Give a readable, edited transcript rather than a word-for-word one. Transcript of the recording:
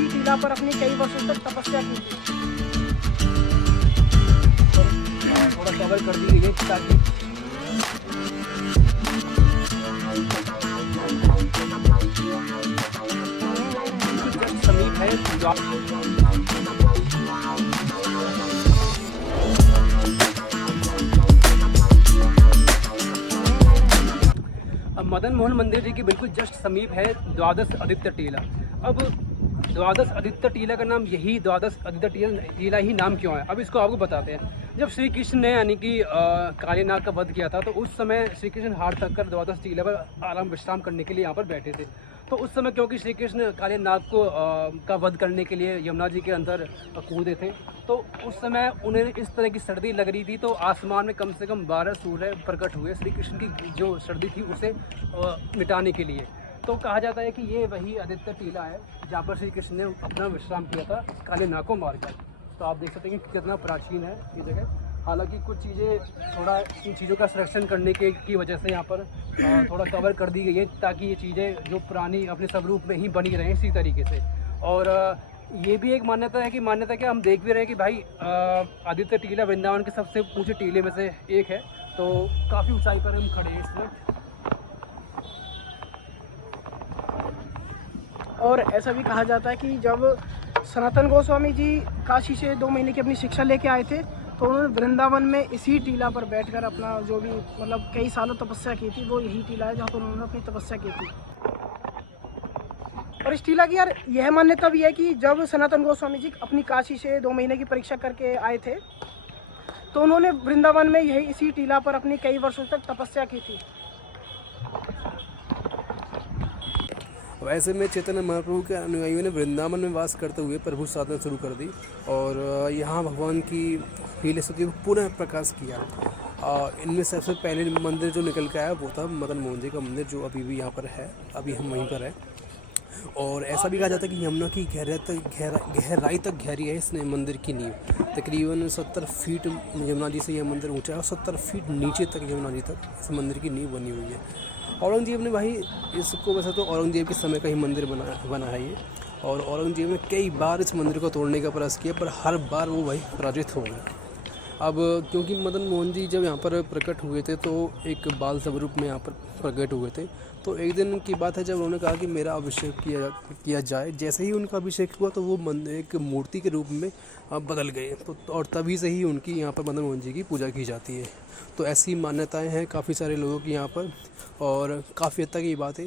इसी टीला पर अपनी कई वर्षों तक तपस्या की थी। थोड़ा कवर कर दी गई है ताकि जस्ट समीप है अब मदन मोहन मंदिर जी की बिल्कुल जस्ट समीप है द्वादश आदित्य टीला। अब द्वादश आदित्य टीला का नाम यही द्वादश आदित्य टीला ही नाम क्यों है, अब इसको आपको बताते हैं। जब श्री कृष्ण ने यानी कि काली नाग का वध किया था तो उस समय श्री कृष्ण हार थक कर द्वादश टीला पर आराम विश्राम करने के लिए यहाँ पर बैठे थे। तो उस समय क्योंकि श्री कृष्ण काली नाग को का वध करने के लिए यमुना जी के अंदर कूदे थे, तो उस समय उन्हें इस तरह की सर्दी लग रही थी। तो आसमान में कम से कम 12 सूर्य प्रकट हुए श्री कृष्ण की जो सर्दी थी उसे मिटाने के लिए। तो कहा जाता है कि ये वही आदित्य टीला है जहाँ पर श्री कृष्ण ने अपना विश्राम किया था काली नाग को मारकर। तो आप देख सकते हैं कि कितना प्राचीन है ये जगह। हालांकि कुछ चीज़ें थोड़ा इन चीज़ों का संरक्षण करने की वजह से यहाँ पर थोड़ा कवर कर दी गई है ताकि ये चीज़ें जो पुरानी अपने स्वरूप में ही बनी रहें इसी तरीके से। और ये भी एक मान्यता है कि क्या हम देख भी रहे हैं कि भाई आदित्य टीला वृंदावन के सबसे ऊंचे टीले में से एक है। तो काफ़ी ऊंचाई पर हम खड़े हैं इसमें। और ऐसा भी कहा जाता है कि जब सनातन गोस्वामी जी काशी से 2 महीने की अपनी शिक्षा लेके आए थे तो उन्होंने वृंदावन में इसी टीला पर बैठकर अपना जो भी मतलब कई सालों तपस्या की थी, वो यही टीला है जहाँ पर उन्होंने अपनी तपस्या की थी। और इस टीला की यार यह मान्यता भी है कि जब सनातन गोस्वामी जी अपनी काशी से 2 महीने की परीक्षा करके आए थे तो उन्होंने वृंदावन में यही इसी टीला पर अपनी कई वर्षों तक तपस्या की थी। वैसे में चैतन्य महाप्रभु के अनुयायियों ने वृंदावन में वास करते हुए प्रभु साधना शुरू कर दी और यहाँ भगवान की लीला स्तुति को पुनः प्रकाश किया। इनमें सबसे पहले मंदिर जो निकल के आया वो था मदन मोहन जी का मंदिर, जो अभी भी यहाँ पर है, अभी हम वहीं पर हैं। और ऐसा भी कहा जाता है कि यमुना की गहराई तक गहरी है इस मंदिर की नींव। तकरीबन 70 फीट यमुना जी से यह मंदिर ऊंचा है और 70 फीट नीचे तक यमुना जी तक इस मंदिर की नींव बनी हुई है। औरंगजेब ने भाई इसको, वैसे तो औरंगजेब के समय का ही मंदिर बना है ये, और औरंगजेब ने कई बार इस मंदिर को तोड़ने का प्रयास किया पर हर बार वो भाई पराजित हो गए। अब क्योंकि मदन मोहन जी जब यहाँ पर प्रकट हुए थे तो एक बाल स्वरूप में यहाँ पर प्रकट हुए थे। तो एक दिन की बात है जब उन्होंने कहा कि मेरा अभिषेक किया जाए। जैसे ही उनका अभिषेक हुआ तो वो एक मूर्ति के रूप में बदल गए। तो और तभी से ही उनकी यहाँ पर मदन मोहन जी की पूजा की जाती है। तो ऐसी मान्यताएं हैं काफ़ी सारे लोगों की यहाँ पर और काफ़ी हद तक ये बातें